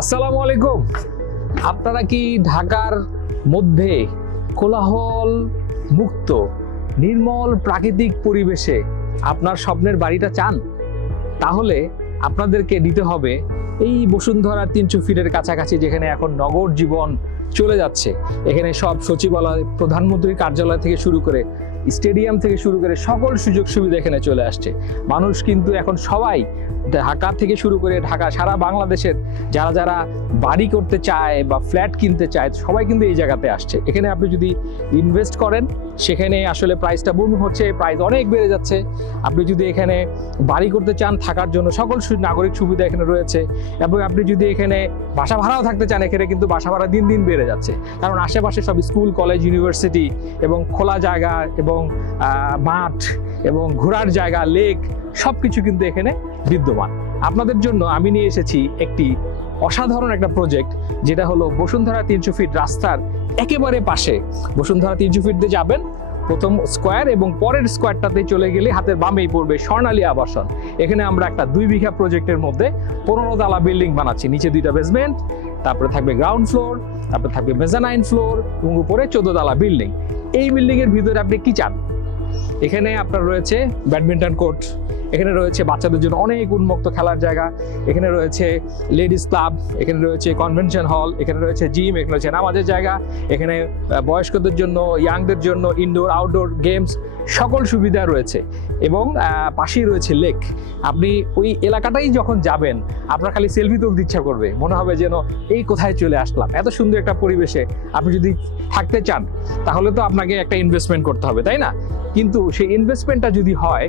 আসসালামু আলাইকুম। আপনারা কি ঢাকার মধ্যে কোলাহল মুক্ত নির্মল প্রাকৃতিক পরিবেশে আপনার স্বপ্নের বাড়িটা চান? তাহলে আপনাদেরকে দিতে হবে এই বসুন্ধরা 300 ফিটের কাছাকাছি, যেখানে এখন নগর জীবন চলে যাচ্ছে। এখানে সব সচিবালয়, প্রধানমন্ত্রীর কার্যালয় থেকে শুরু করে স্টেডিয়াম থেকে শুরু করে সকল সুযোগ সুবিধা এখানে চলে আসছে। মানুষ কিন্তু এখন সবাই ঢাকা থেকে শুরু করে ঢাকা সারা বাংলাদেশের যারা যারা বাড়ি করতে চায় বা ফ্ল্যাট কিনতে চায়, সবাই কিন্তু এই জায়গাতে আসছে। এখানে আপনি যদি ইনভেস্ট করেন, সেখানে আসলে প্রাইসটা বুম হচ্ছে, প্রাইস অনেক বেড়ে যাচ্ছে। আপনি যদি এখানে বাড়ি করতে চান, থাকার জন্য সকল নাগরিক সুবিধা এখানে রয়েছে। এবং আপনি যদি এখানে বাসা ভাড়াও থাকতে চান, এখানে কিন্তু বাসা ভাড়া দিন দিন বেড়ে যাচ্ছে, কারণ আশেপাশে সব স্কুল, কলেজ, ইউনিভার্সিটি এবং খোলা জায়গা এবং মাঠ এবং ঘোরার জায়গা, লেক সবকিছু কিন্তু এখানে বিদ্যমান। আপনাদের জন্য আমি নিয়ে এসেছি একটি অসাধারণ একটা প্রজেক্ট, যেটা হলো বসুন্ধরা 300 ফিট রাস্তার একেবারে পাশে। বসুন্ধরা 300 ফিট দিয়ে যাবেন, প্রথম স্কোয়ার এবং পরের স্কোয়ারটাতে চলে গেলে হাতের বামেই পড়বে স্বর্ণালী আবাসন। এখানে আমরা একটা 2 বিঘা প্রজেক্টের মধ্যে 15 তলা বিল্ডিং বানাচ্ছি। নিচে 2টা বেসমেন্ট, তারপরে থাকবে গ্রাউন্ড ফ্লোর, তারপরে থাকবে মেজানাইন ফ্লোর এবং উপরে 14 তলা বিল্ডিং। এই বিল্ডিং এর ভিতরে আপনি কি চান? এখানে আপনার রয়েছে ব্যাডমিন্টন কোর্ট, এখানে রয়েছে বাচ্চাদের জন্য অনেক উন্মুক্ত খেলার জায়গা, এখানে রয়েছে লেডিস ক্লাব, এখানে রয়েছে কনভেনশন হল, এখানে রয়েছে জিম, এখানে রয়েছে নামাজের জায়গা, এখানে বয়স্কদের জন্য, ইয়াংদের জন্য ইনডোর আউটডোর গেমস সকল সুবিধা রয়েছে। এবং পাশেই রয়েছে লেক। আপনি ওই এলাকাটাই যখন যাবেন, আপনার খালি সেলফি তুলতে ইচ্ছা করবে, মনে হবে যেন এই কোথায় চলে আসলাম। এত সুন্দর একটা পরিবেশে আপনি যদি থাকতে চান, তাহলে তো আপনাকে একটা ইনভেস্টমেন্ট করতে হবে, তাই না? কিন্তু সেই ইনভেস্টমেন্টটা যদি হয়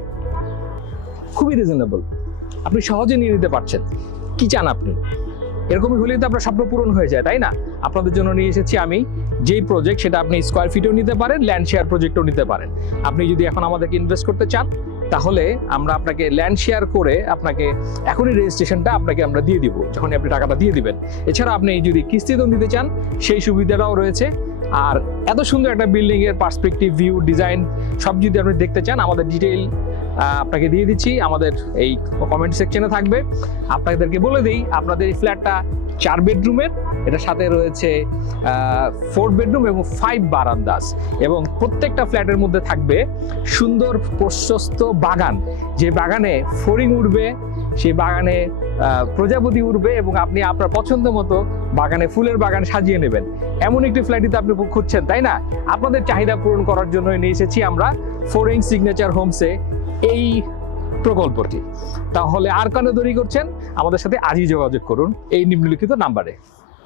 খুবই রিজনেবল, আপনি সহজে নিয়ে নিতে পারছেন। কি চান আপনি? এরকমই হলেই তো আপনার স্বপ্ন পূরণ হয়ে যায়, তাই না? আপনাদের জন্য নিয়ে এসেছি আমি যেই প্রজেক্ট, সেটা আপনি স্কোয়ার ফিটেও নিতে পারেন, ল্যান্ড শেয়ার প্রজেক্টও নিতে পারেন। আপনি যদি এখন আমাদেরকে ইনভেস্ট করতে চান, তাহলে আমরা আপনাকে ল্যান্ড শেয়ার করে আপনাকে এখনই রেজিস্ট্রেশনটা আপনাকে আমরা দিয়ে দিব, যখন আপনি টাকাটা দিয়ে দিবেন। এছাড়া আপনি যদি কিস্তিতেও নিতে চান, সেই সুবিধাটাও রয়েছে। আর এত সুন্দর একটা বিল্ডিং এর পার্সপেক্টিভ, ভিউ, ডিজাইন সব যদি আপনি দেখতে চান, আমাদের ডিটেইল আপনাকে দিয়ে দিচ্ছি, আমাদের এই কমেন্ট সেকশনে থাকবে। আপনাদেরকে বলে দিই, আপনাদের এই ফ্ল্যাটটা 4 বেডরুমের, এটার সাথে রয়েছে 4 বেডরুম এবং 5 বারান্দাস, এবং প্রত্যেকটা ফ্ল্যাটের মধ্যে থাকবে সুন্দর প্রশস্ত বাগান, যে বাগানে ফড়িং উঠবে, সেই বাগানে প্রজাপতি উঠবে, এবং আপনি আপনার পছন্দ মতো বাগানে ফুলের বাগান সাজিয়ে নেবেন। এমন একটি ফ্ল্যাটই তো আপনি খুঁজছেন, তাই না? আপনাদের চাহিদা পূরণ করার জন্য নিয়ে এসেছি আমরা ফোরিং সিগনেচার হোমসে এই প্রকল্পটি। তাহলে আর কেন দেরি করছেন? আমাদের সাথে আজই যোগাযোগ করুন এই নিম্নলিখিত নাম্বারে।